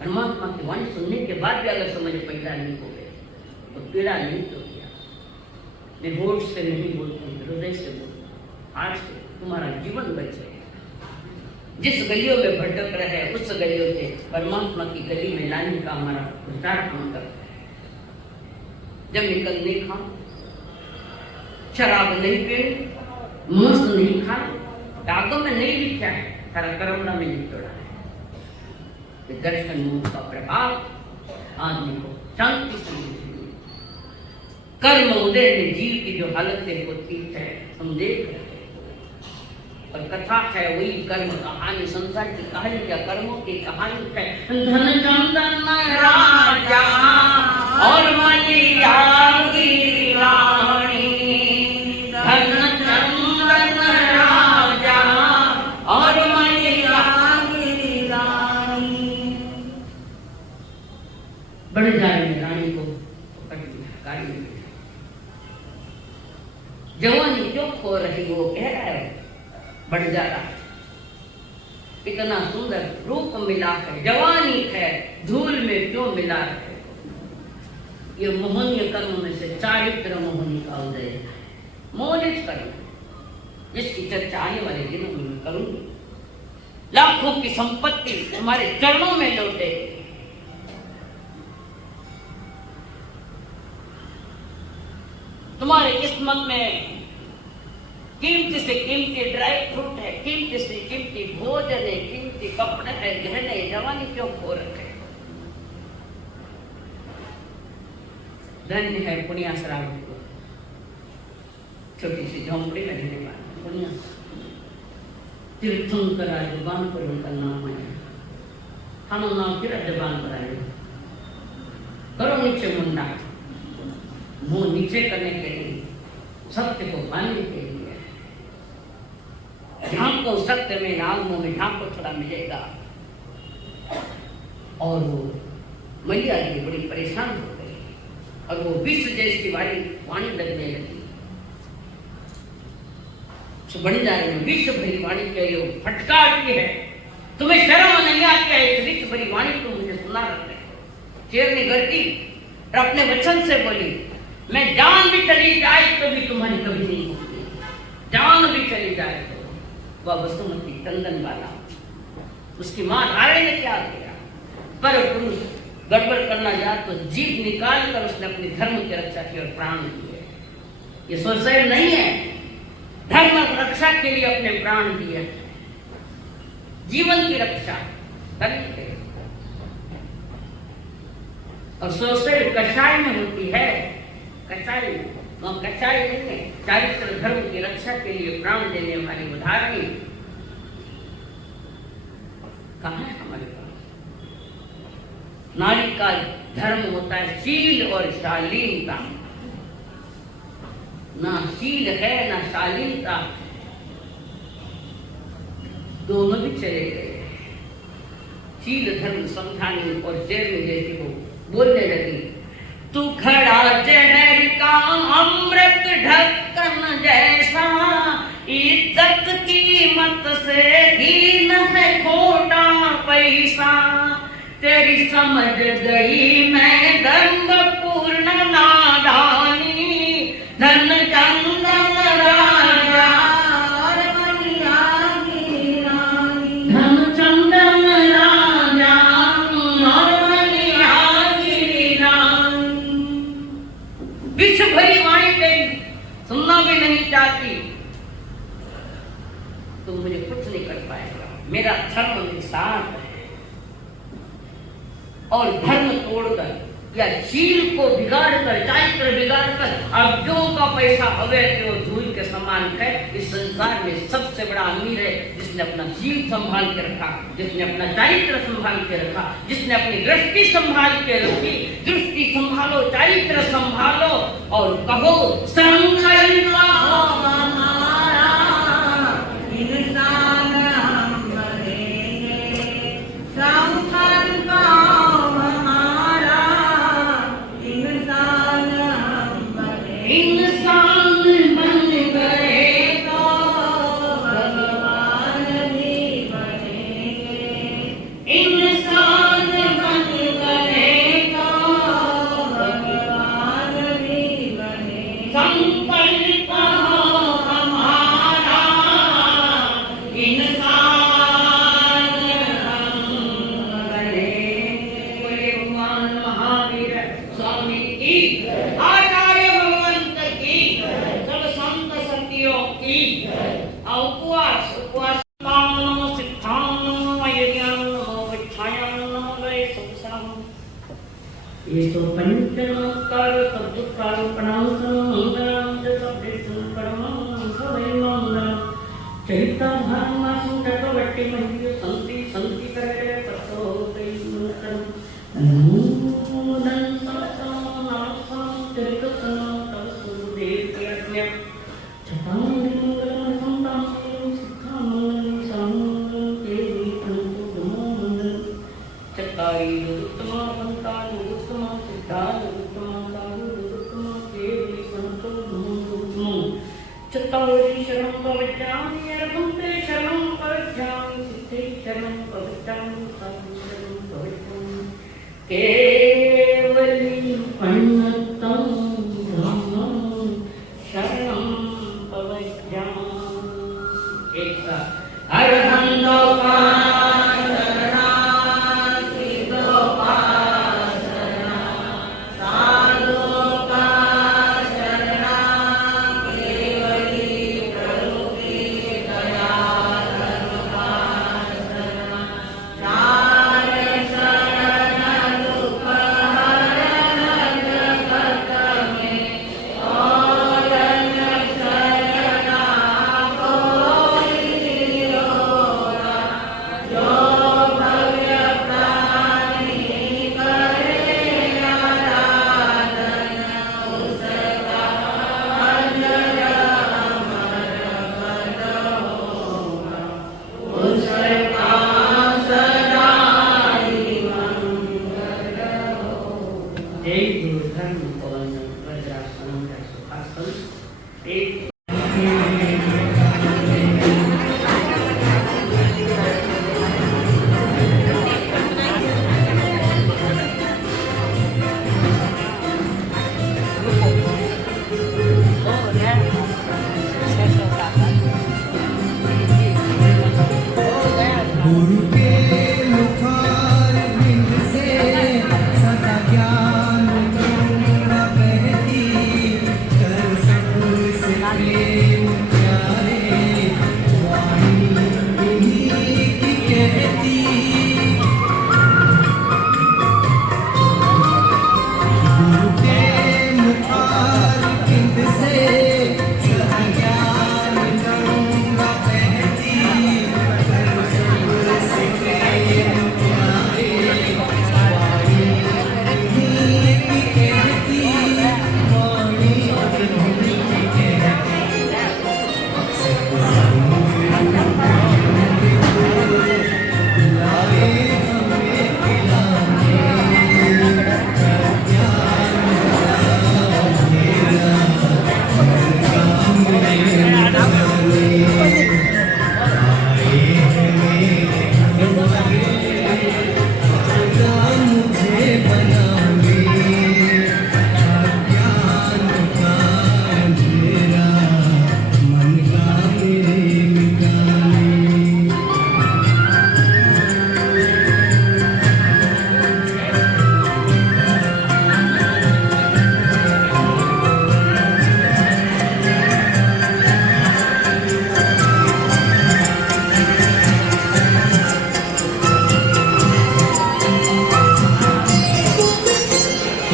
परमात्मा की वाणी सुनने के बाद भी अगर समझ पैदा नहीं हो गए तो पीड़ा नहीं तो किया। मैं होठ से नहीं बोलती, हृदय से बोलती। आज से तुम्हारा जीवन बचे। जिस गलियों में भटक रहे उस गलियों से परमात्मा की गली में लाने का हमारा प्रचार हम करते हैं। जब निकल नहीं खा, शराब नहीं पीनी, मांस नहीं खा, कागों में नहीं लिखा है, सारा कर्मणा में लिखा है। दर्शन मुख का प्रभाव आदमी को शांति से कर्म उदय में जीव की जो हालतें होती है हम देख रहे हैं। और कथा है वही कर्म कहानी, संसार की कहानी क्या कर्मों की कहानी है। धन चंदन राजा और मलिया की रानी, धन चंदन राजा और मलिया की रानी। बढ़ जाए रानी को पकड़ लिया, गाड़ी में जवानी क्यों खो रही वो कह रहा है, बढ़ जा रहा है। इतना सुंदर रूप मिला है, जवानी है, धूल में क्यों मिला है। ये मोहनीय कर्म में से चारित्र मोहनी का उदय है, मोहित कर्म, जिसकी चर्चा आने वाले दिनों में मैं करूंगी। लाखों की संपत्ति तुम्हारे चरणों में लौटे। तुम्हारे किस्मत में कीमती से कीमती ड्राई फ्रूट है, कीमती से कीमती भोजन है, कीमती कपड़े है, गहने, जवानी क्यों खो रखे। धन्य है पुण्या श्रावण को, छोटी सी झोंपड़ी में रहने वाला पुण्या तीर्थंकरा जुबान पर उनका नाम है। हम नाम फिर जबान पर आए, करो नीचे मुंडा, मुंह नीचे करने के लिए, सत्य को पाने के लिए। झांको सत्य में, नामों में झांको थोड़ा मिलेगा। और वो मैया जी बड़ी परेशान हो गई और वो विष जैसी वाणी लगने लगी। बन जाए विष भरी वाणी के लिए फटकारती है, तुम्हें शर्म नहीं आती है इस विष भरी वाणी को मुझे सुना रखते। शेरनी गर्दी और अपने वचन से बोली, मैं जान भी चली जाए तो भी तुम्हारी कभी नहीं होगी, जान भी चली जाए तो। वह वसुमती कंदन वाला, उसकी मां नारायण ने क्या किया, पर पुरुष गड़बड़ करना जाए तो जीभ निकाल कर उसने अपने धर्म की रक्षा की और प्राण दिए। ये सुसाइड नहीं है, धर्म रक्षा के लिए अपने प्राण दिए, जीवन की रक्षा करके। और सुसाइड कषाय में होती है, कषाय कषाय नहीं है, चारित्र धर्म की रक्षा के लिए प्राण देने वाली उदाहरण कहाँ है हमारे पास। नारी का धर्म होता है शील और शालीनता, ना शील है ना शालीनता, दोनों भी चले गए। शील धर्म समझाने और शेरनी जैसी को बोलने लगी, तू खड़ा जहर का अमृत ढक्कन जैसा, इज्जत कीमत से हीन है खोटा पैसा, तेरी समझ गई मैं धर्म पूर्ण नादानी, धन चंदन राजा और मनिया की रानी, धन चंदन राजा और मनिया की रानी। विश्व भरी वाणी तेरी सुनना भी नहीं चाहती, तुम मुझे कुछ नहीं कर पाएगा, मेरा धर्म मेरे साथ है। और धर्म तोड़कर या शील को बिगाड़कर, चारित्र बिगाड़कर अब्जों का पैसा अवैध और धूल के समान है। इस संसार में सबसे बड़ा अमीर है जिसने अपना शील संभाल के रखा, जिसने अपना चारित्र संभाल के रखा, जिसने अपनी दृष्टि संभाल के रखी। दृष्टि संभालो, चारित्र संभालो और कहो संकल्प हमारा इंसान हम बनेंगे, संकल्प इंसान बन गए तो भगवान भी बनेंगे, इंसान बन गए तो भगवान भी बनेंगे। संकल्प हो हमारा इंसान हम बनेंगे। बोले भगवान महावीर स्वामी की, उपवास उपवास ये तो पंचनमस्कार सद्दुकार प्रणाम चरिता धर्म सुटवट्टी महियो संति संति करे ततो मंत्रम नमोदन समसम नासम चरितसम तव सुदेव यज्ञ चतां चतुर्दशी शरणं पवित्राणि अर्भन्ते शरणं पवित्राणि सिद्धे शरणं पवित्राणि साधु पवित्रं केवली अन्नतं ब्रह्मं शरणं पवित्राणि। एक साथ अर्हन्तो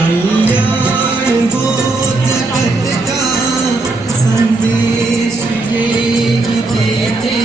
कल्याण होत कथा संदेश येई देते